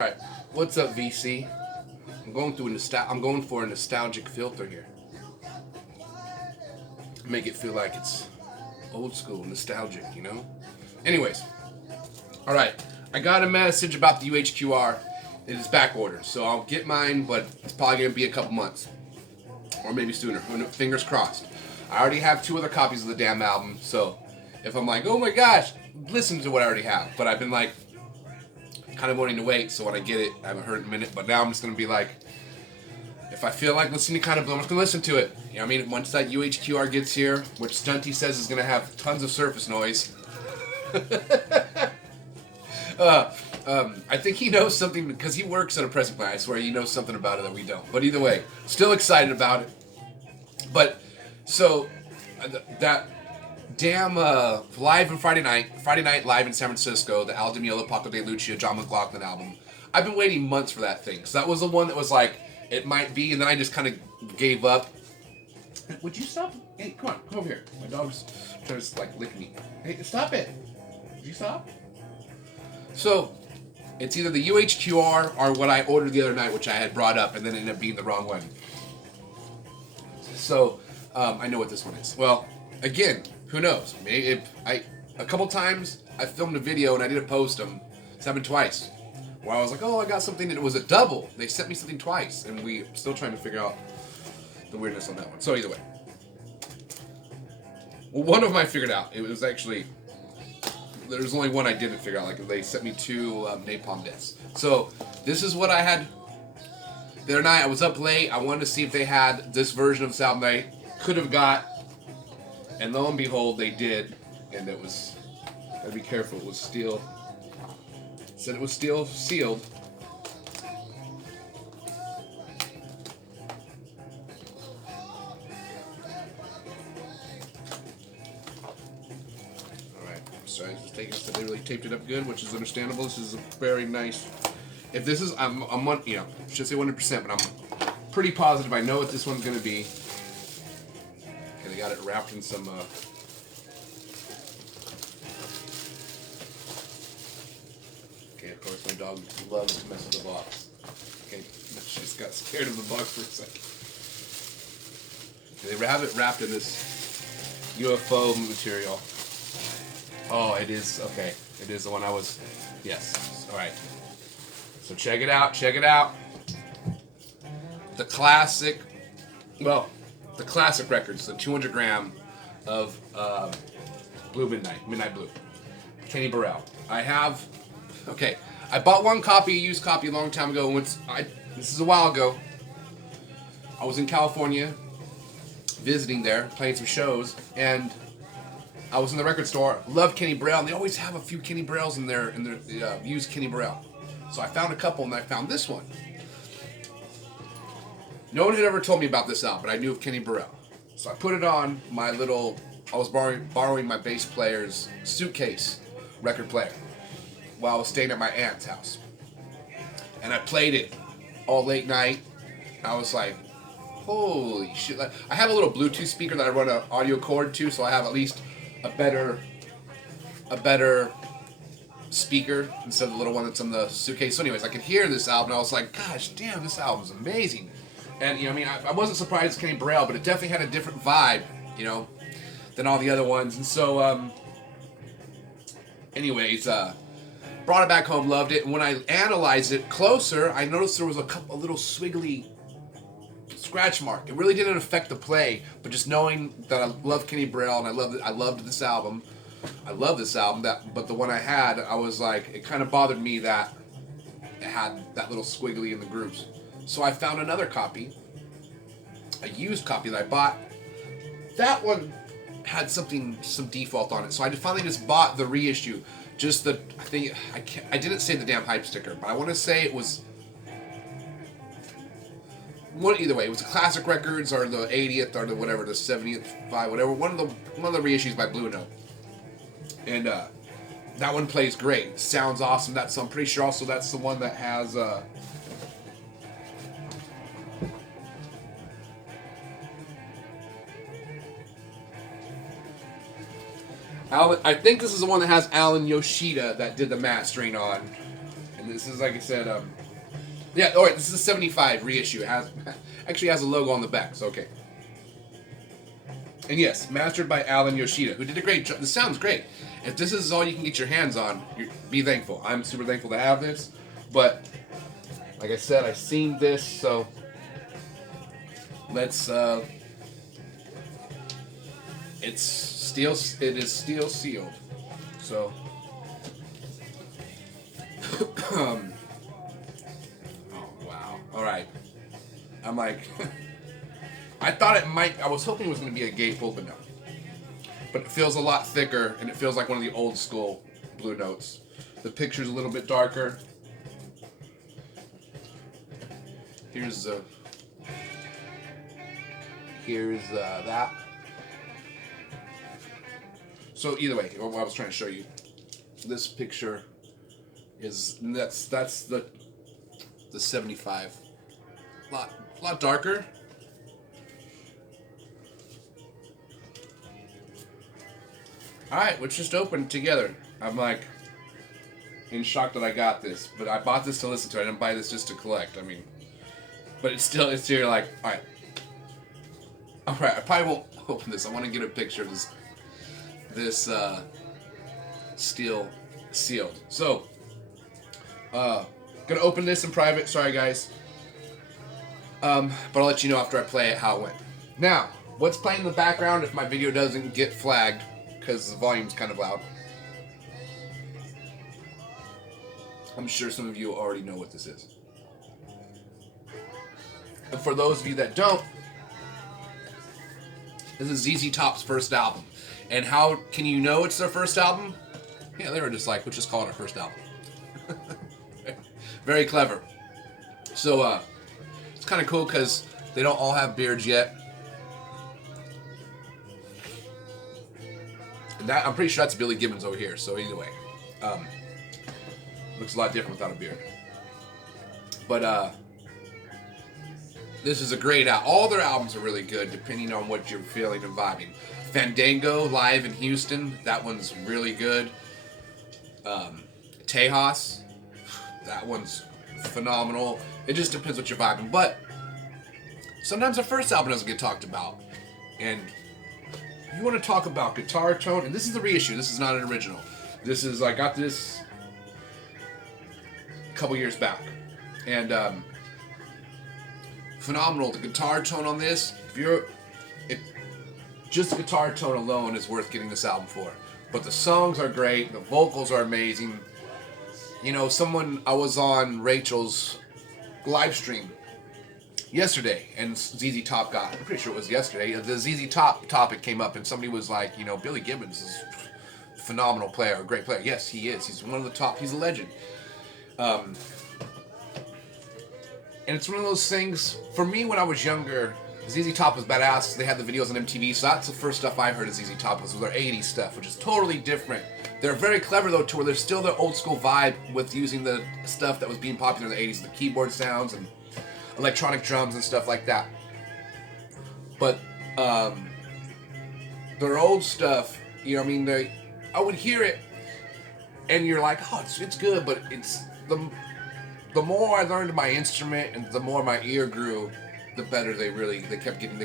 All right, what's up, VC? I'm going for a nostalgic filter here. Make it feel like it's old school, nostalgic, you know. Anyways, all right. I got a message about the UHQR. It is back ordered, so I'll get mine, but it's probably gonna be a couple months, or maybe sooner. Fingers crossed. I already have 2 other copies of the damn album, so if I'm like, oh my gosh, listen to what I already have. But I've been like, kind of wanting to wait, so when I get it, I haven't heard it in a minute, but now I'm just going to be like, if I feel like listening to Kind of Blue, I'm just going to listen to it. You know what I mean? Once that UHQR gets here, which Stunty says is going to have tons of surface noise. I think he knows something, because he works at a pressing plant. I swear he knows something about it that we don't. But either way, still excited about it. But, so, that damn live on Friday night live in San Francisco, the Al Di Meola, Paco de Lucia, John McLaughlin album. I've been waiting months for that thing. So that was the one that was like, it might be, and then I just kind of gave up. Would you stop? Hey, come over here. My dog's trying to like lick me. Hey, stop it. Would you stop? So, it's either the UHQR or what I ordered the other night, which I had brought up, and then it ended up being the wrong one. So, I know what this one is. Well, again, who knows? Maybe a couple times I filmed a video and I didn't post them. It's happened twice. Where I was like, oh, I got something, and it was a double. They sent me something twice, and we're still trying to figure out the weirdness on that one. So either way. Well, one of them I figured out. It was actually, there's only one I didn't figure out. Like, they sent me 2 Napalm Deaths. So this is what I had the other night. I was up late. I wanted to see if they had this version of this album that I could have got. And lo and behold, they did, and it was, gotta be careful, it was steel, said it was steel sealed. Alright, sorry, just taking it, they really taped it up good, which is understandable. This is a very nice, if this is, I'm one, you know, I should say 100%, but I'm pretty positive I know what this one's gonna be. Okay, they got it wrapped in some, okay, of course, my dog loves to mess with the box. Okay, she just got scared of the box for a second. Okay, they have it wrapped in this UFO material. Oh, it is, okay. It is the one I was, yes. Alright. So check it out, check it out. The classic, well, the classic records, the 200 gram of Blue Midnight Blue. Kenny Burrell. I have, okay, I bought one copy, a used copy a long time ago. This is a while ago. I was in California, visiting there, playing some shows, and I was in the record store. Loved Kenny Burrell, and they always have a few Kenny Burrells in their used Kenny Burrell. So I found a couple, and I found this one. No one had ever told me about this album, but I knew of Kenny Burrell. So I put it on my little, I was borrowing my bass player's suitcase record player while I was staying at my aunt's house. And I played it all late night. I was like, holy shit. I have a little Bluetooth speaker that I run an audio cord to, so I have at least a better speaker instead of the little one that's in the suitcase. So anyways, I could hear this album, and I was like, gosh damn, this album's amazing. And, you know, I mean, I wasn't surprised it's Kenny Burrell, but it definitely had a different vibe, you know, than all the other ones. And so, anyways, brought it back home, loved it. And when I analyzed it closer, I noticed there was a little swiggly scratch mark. It really didn't affect the play, but just knowing that I love Kenny Burrell and I loved this album. I love this album, but the one I had, I was like, it kind of bothered me that it had that little squiggly in the grooves. So I found another copy, a used copy that I bought. That one had some default on it, so I finally just bought the reissue. Just the, I didn't say the damn hype sticker, but I want to say it was either way, it was the classic records or the 80th or the whatever, the 70th, whatever. One of the reissues by Blue Note, and that one plays great. Sounds awesome. I'm pretty sure also that's the one that has. I think this is the one that has Alan Yoshida that did the mastering on, and This is, like I said, yeah, alright, this is a 75 reissue. It actually has a logo on the back, so okay. And yes, mastered by Alan Yoshida, who did a great job. This sounds great. If this is all you can get your hands on, be thankful. I'm super thankful to have this. But, like I said, I've seen this, so let's, it is still sealed. So, oh, wow. Alright. I'm like... I thought it might... I was hoping it was going to be a gatefold, but no. But it feels a lot thicker, and it feels like one of the old school Blue Notes. The picture's a little bit darker. Here's that. So either way, what I was trying to show you, this picture is... That's the 75. A lot darker. Alright, let's just open it together. I'm like in shock that I got this, but I bought this to listen to. I didn't buy this just to collect. I mean, but it's here like, alright. Alright, I probably won't open this. I want to get a picture of this steel sealed. So, gonna open this in private. Sorry, guys. But I'll let you know after I play it how it went. Now, what's playing in the background if my video doesn't get flagged? Because the volume's kind of loud. I'm sure some of you already know what this is. And for those of you that don't, this is ZZ Top's first album. And how can you know it's their first album? Yeah, they were just like, let's just call it our first album. Very clever. So, it's kind of cool because they don't all have beards yet. And that, I'm pretty sure that's Billy Gibbons over here, so either way. Looks a lot different without a beard. But, this is a great album. All their albums are really good, depending on what you're feeling and vibing. Fandango, live in Houston, that one's really good. Tejas, that one's phenomenal. It just depends what you're vibing. But, sometimes the first album doesn't get talked about. And you want to talk about guitar tone, and this is the reissue. This is not an original. This is, I got this a couple years back. And, phenomenal. The guitar tone on this, just the guitar tone alone is worth getting this album for. But the songs are great. The vocals are amazing. You know, I was on Rachel's live stream yesterday, and ZZ Top I'm pretty sure it was yesterday, the ZZ Top topic came up, and somebody was like, you know, Billy Gibbons is a phenomenal player, a great player. Yes, he is. He's one of the top. He's a legend. And it's one of those things, for me when I was younger, ZZ Top was badass. They had the videos on MTV, so that's the first stuff I heard of ZZ Top was their 80s stuff, which is totally different. They're very clever, though, to where they're still their old school vibe with using the stuff that was being popular in the 80s, the keyboard sounds and electronic drums and stuff like that. But their old stuff, you know what I mean, I would hear it and you're like, oh, it's good, but it's the more I learned my instrument and the more my ear grew, the better they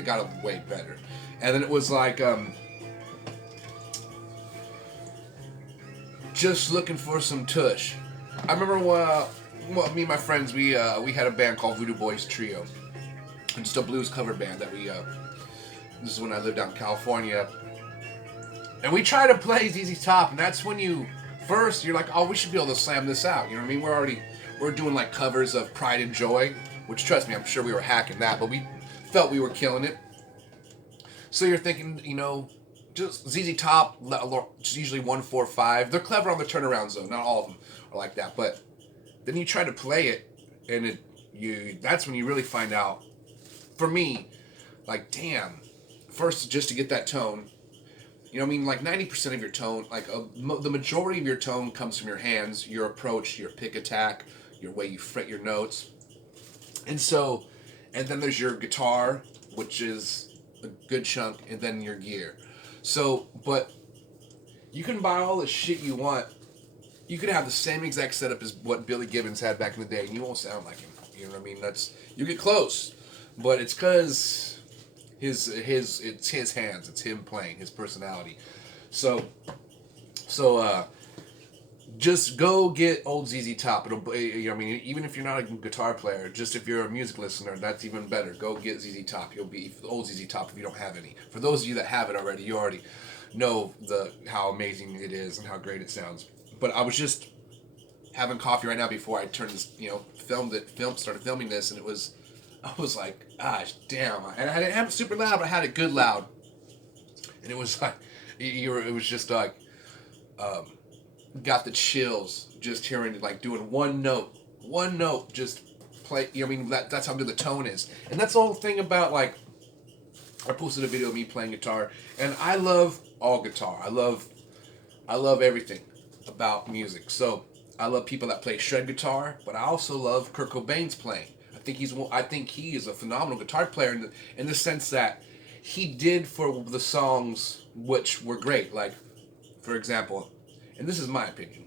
got it way better. And then it was like just looking for some tush. I remember me and my friends, we had a band called Voodoo Boys Trio. It's just a blues cover band that this is when I lived out in California. And we tried to play ZZ Top, and that's when you're like, oh, we should be able to slam this out. You know what I mean? We're doing like covers of Pride and Joy, which, trust me, I'm sure we were hacking that, but we felt we were killing it. So you're thinking, you know, just ZZ Top, it's usually 1-4-5. They're clever on the turnarounds, though. Not all of them are like that, but then you try to play it, and that's when you really find out, for me, like, damn, first, just to get that tone, you know what I mean, like 90% of your tone, like the majority of your tone comes from your hands, your approach, your pick attack, your way you fret your notes, and then there's your guitar, which is a good chunk, and then your gear. So, but you can buy all the shit you want, You could have the same exact setup as what Billy Gibbons had back in the day, and you won't sound like him. You know what I mean? That's you get close, but it's because it's his hands, it's him playing, his personality. So so just go get old ZZ Top. It'll, you know, I mean, even if you're not a guitar player, just if you're a music listener, that's even better. Go get ZZ Top. You'll be old ZZ Top if you don't have any. For those of you that have it already, you already know how amazing it is and how great it sounds. But I was just having coffee right now before I turned this, started filming this, and I was like, gosh, damn. And I didn't have it super loud, but I had it good loud. And it was like, it was just like, got the chills just hearing it, like doing one note, just play. You know, I mean, that's how good the tone is. And that's the whole thing about, like, I posted a video of me playing guitar, and I love all guitar. I love everything about music. So I love people that play shred guitar, but I also love Kurt Cobain's playing. I think he is a phenomenal guitar player in the sense that he did for the songs which were great. Like, for example, and this is my opinion,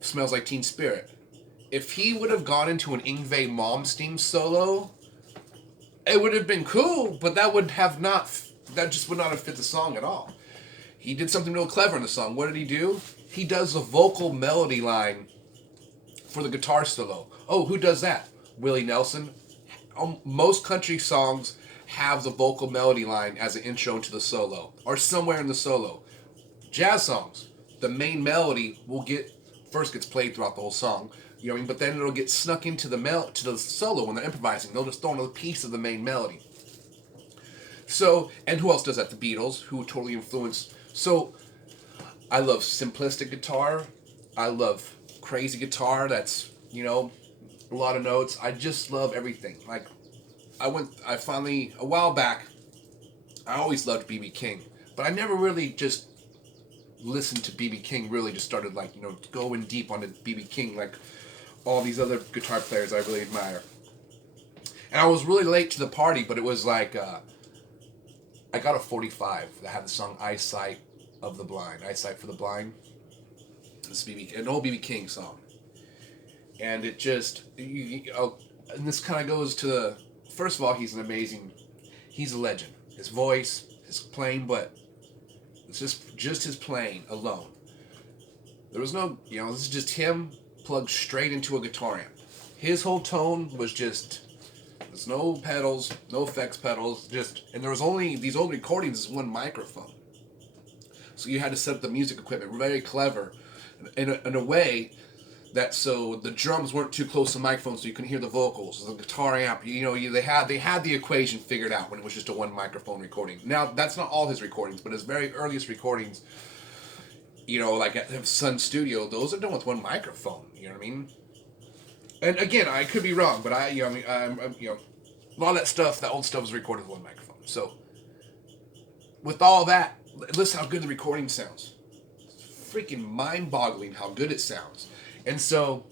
Smells Like Teen Spirit. If he would have gone into an Yngwie Malmsteen solo, it would have been cool, but that just would not have fit the song at all. He did something real clever in the song. What did he do? He does a vocal melody line for the guitar solo. Oh, who does that? Willie Nelson. Most country songs have the vocal melody line as an intro into the solo, or somewhere in the solo. Jazz songs, the main melody first gets played throughout the whole song. You know what I mean? But then it'll get snuck into to the solo when they're improvising. They'll just throw in a piece of the main melody. So, and who else does that? The Beatles, who totally influenced. So, I love simplistic guitar. I love crazy guitar that's, a lot of notes. I just love everything. Like, a while back, I always loved B.B. King. But I never really just listened to B.B. King, really just started, like, going deep on B.B. King, like all these other guitar players I really admire. And I was really late to the party, but it was like, I got a 45 that had the song Eyesight for the Blind. This an old B.B. King song. And it just, and this kind of goes to first of all, he's a legend. His voice, his playing, but it's just his playing alone. There was no, this is just him plugged straight into a guitar amp. His whole tone was there's no pedals, no effects pedals, and there was only, these old recordings is one microphone. So you had to set up the music equipment very clever in a way that so the drums weren't too close to the microphone so you couldn't hear the vocals. The guitar amp, they had the equation figured out when it was just a one microphone recording. Now, that's not all his recordings, but his very earliest recordings, like at Sun Studio, those are done with one microphone, you know what I mean? And again, I could be wrong, but a lot of that stuff, that old stuff was recorded with one microphone. So, with all that, listen how good the recording sounds. It's freaking mind-boggling how good it sounds. And so,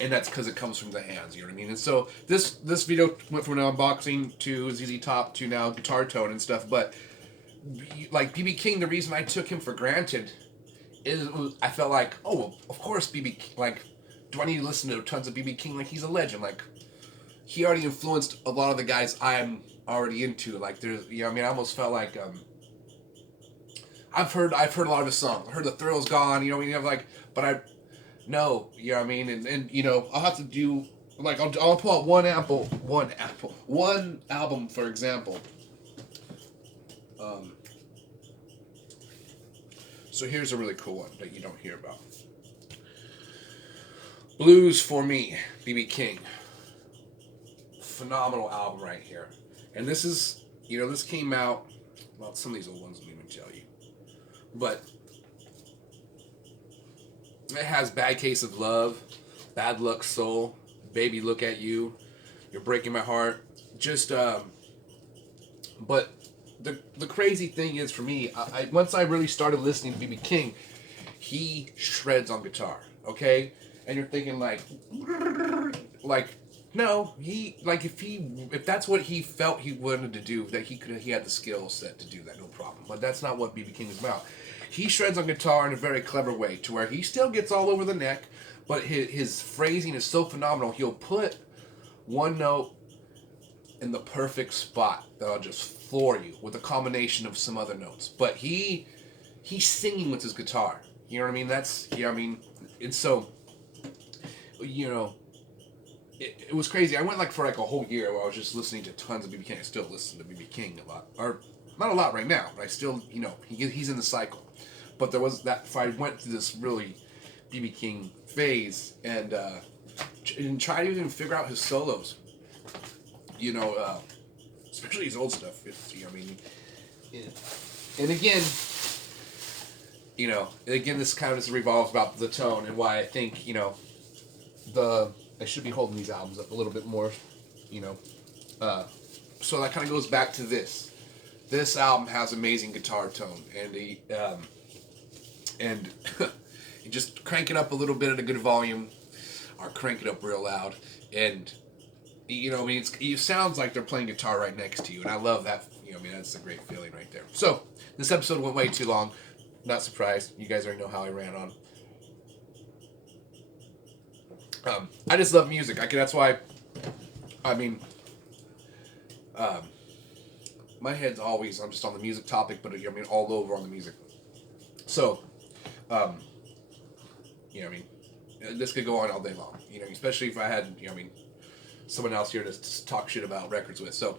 and that's because it comes from the hands, you know what I mean? And so, this video went from an unboxing to ZZ Top to now Guitar Tone and stuff, but, like, B.B. King, the reason I took him for granted is I felt like, oh, well, of course B.B. like, do I need to listen to tons of B.B. King? Like, he's a legend. Like, he already influenced a lot of the guys I'm already into. Like, there's, I almost felt like, I've heard a lot of his songs. I heard The Thrill's Gone, no, and I'll have to do, like, I'll pull out one album, for example. So here's a really cool one that you don't hear about. Blues for Me, B.B. King. Phenomenal album right here. And this is, this came out, well, some of these old ones don't even tell you. But it has Bad Case of Love, Bad Luck Soul, Baby Look at You, You're Breaking My Heart. But the crazy thing is for me, once I really started listening to B.B. King, he shreds on guitar, okay? And you're thinking like, no, if that's what he felt he wanted to do, that he had the skill set to do that, no problem. But that's not what B.B. King is about. he shreds on guitar in a very clever way, to where he still gets all over the neck, but his phrasing is so phenomenal. He'll put one note in the perfect spot that'll just floor you with a combination of some other notes. But he's singing with his guitar. You know what I mean? And so, it was crazy. I went for a whole year where I was just listening to tons of B.B. King. I still listen to B.B. King a lot, or not a lot right now, but I still, he's in the cycle. But there was that. If I went through this really B.B. King phase and try to even figure out his solos, especially his old stuff. And again, this kind of just revolves about the tone and why I think, I should be holding these albums up a little bit more, so that kind of goes back to this. This album has amazing guitar tone, and you just crank it up a little bit at a good volume, or crank it up real loud, and it sounds like they're playing guitar right next to you, and I love that. That's a great feeling right there. So this episode went way too long. Not surprised. You guys already know how I ran on. I just love music. That's why. My head's always. I'm just on the music topic, but all over on the music. So, this could go on all day long. Especially if I had, someone else here to talk shit about records with. So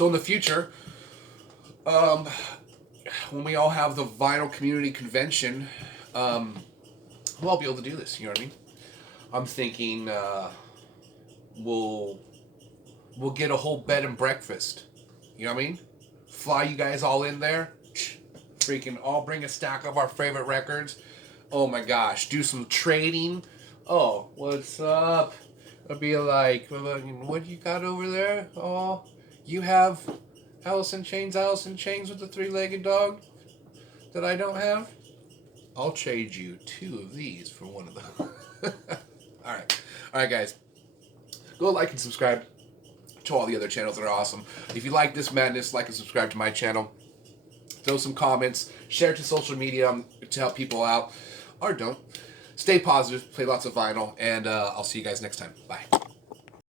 in the future, when we all have the vinyl community convention, we'll all be able to do this. You know what I mean? I'm thinking we'll get a whole bed and breakfast. You know what I mean? Fly you guys all in there. Freaking all bring a stack of our favorite records. Oh my gosh. Do some trading. Oh, what's up? I'll be like, what you got over there? Oh, you have Alice in Chains with the three-legged dog that I don't have? I'll trade you 2 of these for one of them. Alright guys. Go like and subscribe to all the other channels that are awesome. If you like this madness, like and subscribe to my channel. Throw some comments. Share it to social media to help people out. Or don't. Stay positive. Play lots of vinyl. And I'll see you guys next time. Bye.